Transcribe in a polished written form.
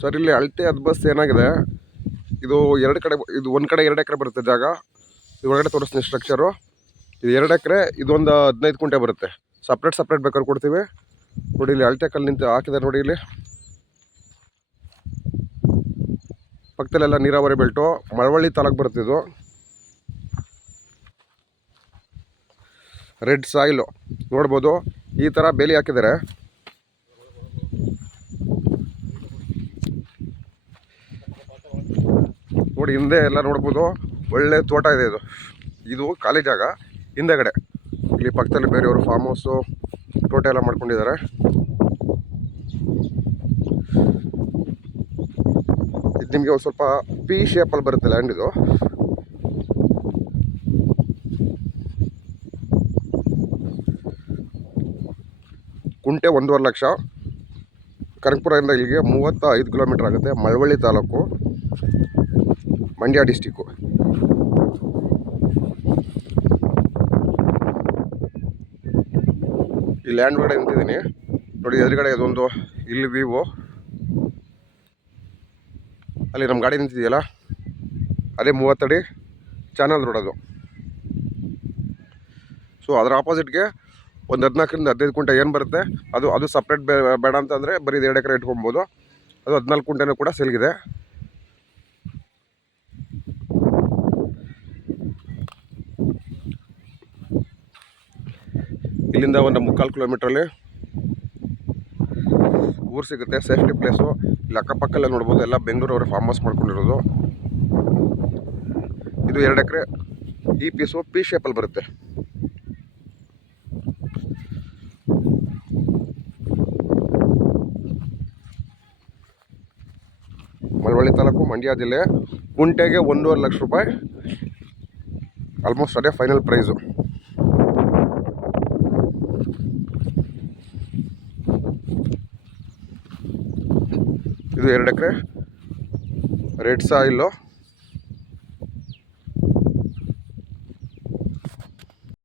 Sir ಇಲ್ಲಿ ಅಳತೆ ಅದು ಬಸ್ ಏನಾಗಿದೆ, ಇದು ಎರಡು ಕಡೆ, ಇದು ಒಂದು ಕಡೆ 2 ಎಕರೆ ಬರುತ್ತೆ ಜಾಗ. ಇದು ಒಳಗಡೆ ತೋರಿಸ್ತೀನಿ ಸ್ಟ್ರಕ್ಚರು. ಇದು 2 ಎಕರೆ, ಇದೊಂದು 15 ಕುಂಟೆ ಬರುತ್ತೆ. ಸಪ್ರೇಟ್ ಬೇಕಾದ್ರೆ ಕೊಡ್ತೀವಿ. ನೋಡಿ ಇಲ್ಲಿ ಅಳತೆ ಕಲ್ಲು ನಿಂತು ಹಾಕಿದ್ದಾರೆ ನೋಡಿ. ಇಲ್ಲಿ ಪಕ್ಕದಲ್ಲೆಲ್ಲ ನೀರಾವರಿ ಬೆಲ್ಟು, ಮಳವಳ್ಳಿ ತಾಲೂಕು ಬರುತ್ತೆ. ಇದು ರೆಡ್ ಸಾಯಿಲು ನೋಡ್ಬೋದು. ಈ ಥರ ಬೇಲಿ ಹಾಕಿದ್ದಾರೆ. ನೋಡಿ ಹಿಂದೆ ಎಲ್ಲ ನೋಡ್ಬೋದು, ಒಳ್ಳೆ ತೋಟ ಇದೆ. ಇದು ಖಾಲಿ ಜಾಗ. ಹಿಂದೆಗಡೆ ಇಲ್ಲಿ ಪಕ್ಕದಲ್ಲಿ ಬೇರೆಯವರು ಫಾರ್ಮ್ ಹೌಸು, ತೋಟ ಎಲ್ಲ ಮಾಡ್ಕೊಂಡಿದ್ದಾರೆ. ಇದು ನಿಮಗೆ ಒಂದು ಸ್ವಲ್ಪ ಪಿ ಶೇಪಲ್ಲಿ ಬರುತ್ತೆ ಲ್ಯಾಂಡ್. ಇದು ಕುಂಟೆ 1.5 ಲಕ್ಷ. ಕನಕಪುರದಿಂದ ಇಲ್ಲಿಗೆ 35 ಕಿಲೋಮೀಟರ್ ಆಗುತ್ತೆ. ಮಳವಳ್ಳಿ ತಾಲೂಕು, ಮಂಡ್ಯ ಡಿಸ್ಟಿಕ್ಕು. ಈ ಲ್ಯಾಂಡ್ ಒಳಗಡೆ ನಿಂತಿದ್ದೀನಿ ನೋಡಿ. ಎದುರುಗಡೆ ಇದೊಂದು ಇಲ್ಲಿ ವ್ಯೂ, ಅಲ್ಲಿ ನಮ್ಮ ಗಾಡಿ ನಿಂತಿದೆಯಲ್ಲ ಅದೇ 30 ಅಡಿ ಚಾನಲ್ ರೋಡ್ ಅದು. ಸೊ ಅದರ ಆಪೋಸಿಟ್ಗೆ ಒಂದು 14ರಿಂದ 15 ಕುಂಟೆ ಏನು ಬರುತ್ತೆ, ಅದು ಸಪ್ರೇಟ್ ಬೇಡ ಅಂತಂದರೆ ಬರೀ 2 ಎಕರೆ ಇಟ್ಕೊಬೋದು. ಅದು 14 ಕುಂಟೆನೂ ಕೂಡ ಸೇಲ್ಗಿದೆ. ಇಲ್ಲಿಂದ ಒಂದು 3/4 ಕಿಲೋಮೀಟ್ರಲ್ಲಿ ಊರು ಸಿಗುತ್ತೆ. Safety place. ಇಲ್ಲಿ ಅಕ್ಕಪಕ್ಕಲ್ಲೇ ನೋಡ್ಬೋದು, ಎಲ್ಲ ಬೆಂಗಳೂರವ್ರೆ ಫಾರ್ಮ್ ಹೌಸ್ ಮಾಡ್ಕೊಂಡಿರೋದು. ಇದು 2 ಎಕರೆ. ಈ ಪೀಸು ಪಿ ಶೇಪಲ್ಲಿ ಬರುತ್ತೆ. ಮಳವಳ್ಳಿ ತಾಲೂಕು, ಮಂಡ್ಯ ಜಿಲ್ಲೆ. ಕುಂಟೆಗೆ 1.5 ಲಕ್ಷ ರೂಪಾಯಿ. ಆಲ್ಮೋಸ್ಟ್ ಅದೇ ಫೈನಲ್ ಪ್ರೈಸು. ಇದು 2 ಎಕರೆ ರೆಡ್ ಸಾಯಿಲು.